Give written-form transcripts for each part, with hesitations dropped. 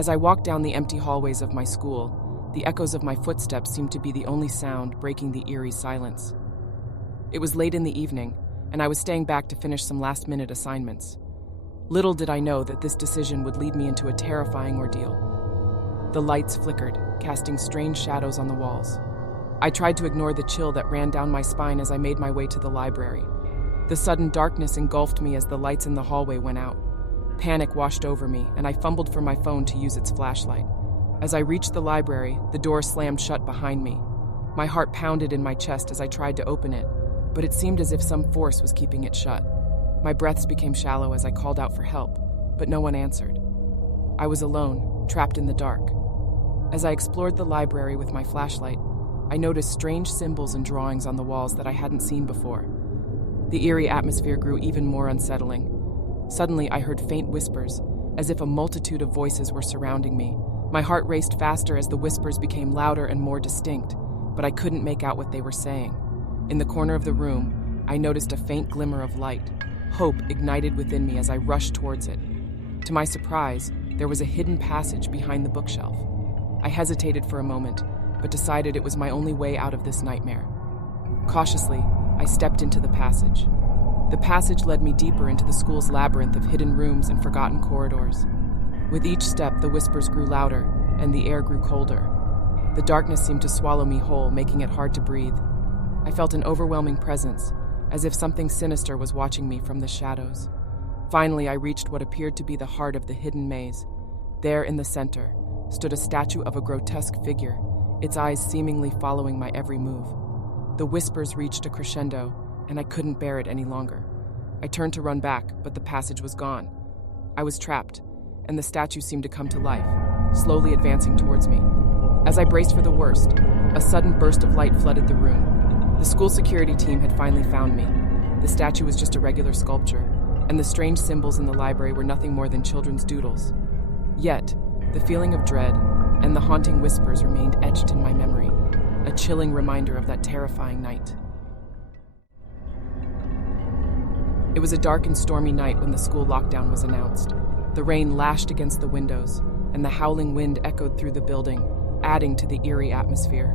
As I walked down the empty hallways of my school, the echoes of my footsteps seemed to be the only sound breaking the eerie silence. It was late in the evening, and I was staying back to finish some last-minute assignments. Little did I know that this decision would lead me into a terrifying ordeal. The lights flickered, casting strange shadows on the walls. I tried to ignore the chill that ran down my spine as I made my way to the library. The sudden darkness engulfed me as the lights in the hallway went out. Panic washed over me, and I fumbled for my phone to use its flashlight. As I reached the library, the door slammed shut behind me. My heart pounded in my chest as I tried to open it, but it seemed as if some force was keeping it shut. My breaths became shallow as I called out for help, but no one answered. I was alone, trapped in the dark. As I explored the library with my flashlight, I noticed strange symbols and drawings on the walls that I hadn't seen before. The eerie atmosphere grew even more unsettling. Suddenly, I heard faint whispers, as if a multitude of voices were surrounding me. My heart raced faster as the whispers became louder and more distinct, but I couldn't make out what they were saying. In the corner of the room, I noticed a faint glimmer of light. Hope ignited within me as I rushed towards it. To my surprise, there was a hidden passage behind the bookshelf. I hesitated for a moment, but decided it was my only way out of this nightmare. Cautiously, I stepped into the passage. The passage led me deeper into the school's labyrinth of hidden rooms and forgotten corridors. With each step, the whispers grew louder, and the air grew colder. The darkness seemed to swallow me whole, making it hard to breathe. I felt an overwhelming presence, as if something sinister was watching me from the shadows. Finally, I reached what appeared to be the heart of the hidden maze. There, in the center, stood a statue of a grotesque figure, its eyes seemingly following my every move. The whispers reached a crescendo, and I couldn't bear it any longer. I turned to run back, but the passage was gone. I was trapped, and the statue seemed to come to life, slowly advancing towards me. As I braced for the worst, a sudden burst of light flooded the room. The school security team had finally found me. The statue was just a regular sculpture, and the strange symbols in the library were nothing more than children's doodles. Yet, the feeling of dread and the haunting whispers remained etched in my memory, a chilling reminder of that terrifying night. It was a dark and stormy night when the school lockdown was announced. The rain lashed against the windows, and the howling wind echoed through the building, adding to the eerie atmosphere.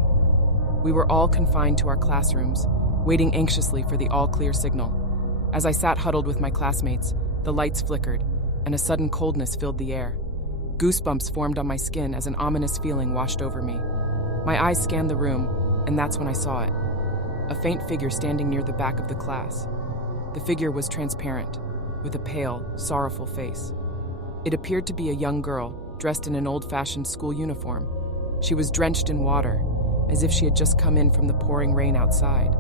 We were all confined to our classrooms, waiting anxiously for the all-clear signal. As I sat huddled with my classmates, the lights flickered, and a sudden coldness filled the air. Goosebumps formed on my skin as an ominous feeling washed over me. My eyes scanned the room, and that's when I saw it. A faint figure standing near the back of the class. The figure was transparent, with a pale, sorrowful face. It appeared to be a young girl, dressed in an old-fashioned school uniform. She was drenched in water, as if she had just come in from the pouring rain outside.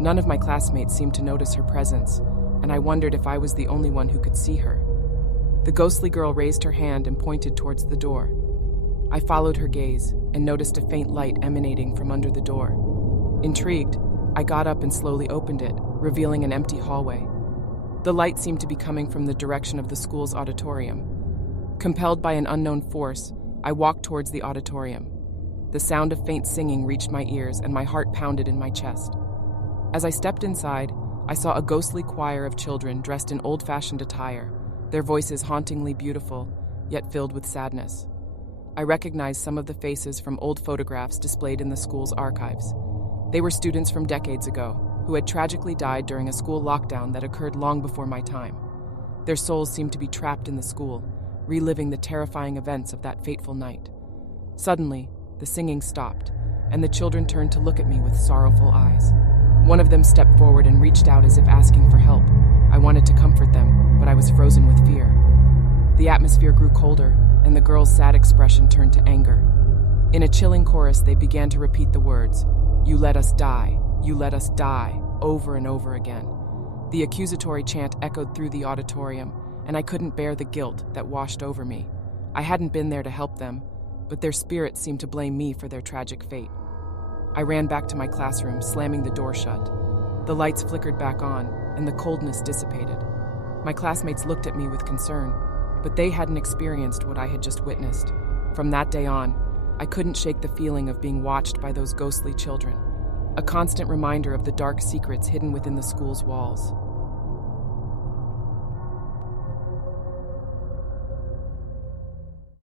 None of my classmates seemed to notice her presence, and I wondered if I was the only one who could see her. The ghostly girl raised her hand and pointed towards the door. I followed her gaze and noticed a faint light emanating from under the door. Intrigued, I got up and slowly opened it, revealing an empty hallway. The light seemed to be coming from the direction of the school's auditorium. Compelled by an unknown force, I walked towards the auditorium. The sound of faint singing reached my ears, and my heart pounded in my chest. As I stepped inside, I saw a ghostly choir of children dressed in old-fashioned attire, their voices hauntingly beautiful, yet filled with sadness. I recognized some of the faces from old photographs displayed in the school's archives. They were students from decades ago, who had tragically died during a school lockdown that occurred long before my time. Their souls seemed to be trapped in the school, reliving the terrifying events of that fateful night. Suddenly, the singing stopped, and the children turned to look at me with sorrowful eyes. One of them stepped forward and reached out as if asking for help. I wanted to comfort them, but I was frozen with fear. The atmosphere grew colder, and the girl's sad expression turned to anger. In a chilling chorus, they began to repeat the words, "You let us die, you let us die," over and over again. The accusatory chant echoed through the auditorium, and I couldn't bear the guilt that washed over me. I hadn't been there to help them, but their spirits seemed to blame me for their tragic fate. I ran back to my classroom, slamming the door shut. The lights flickered back on, and the coldness dissipated. My classmates looked at me with concern, but they hadn't experienced what I had just witnessed. From that day on, I couldn't shake the feeling of being watched by those ghostly children, a constant reminder of the dark secrets hidden within the school's walls.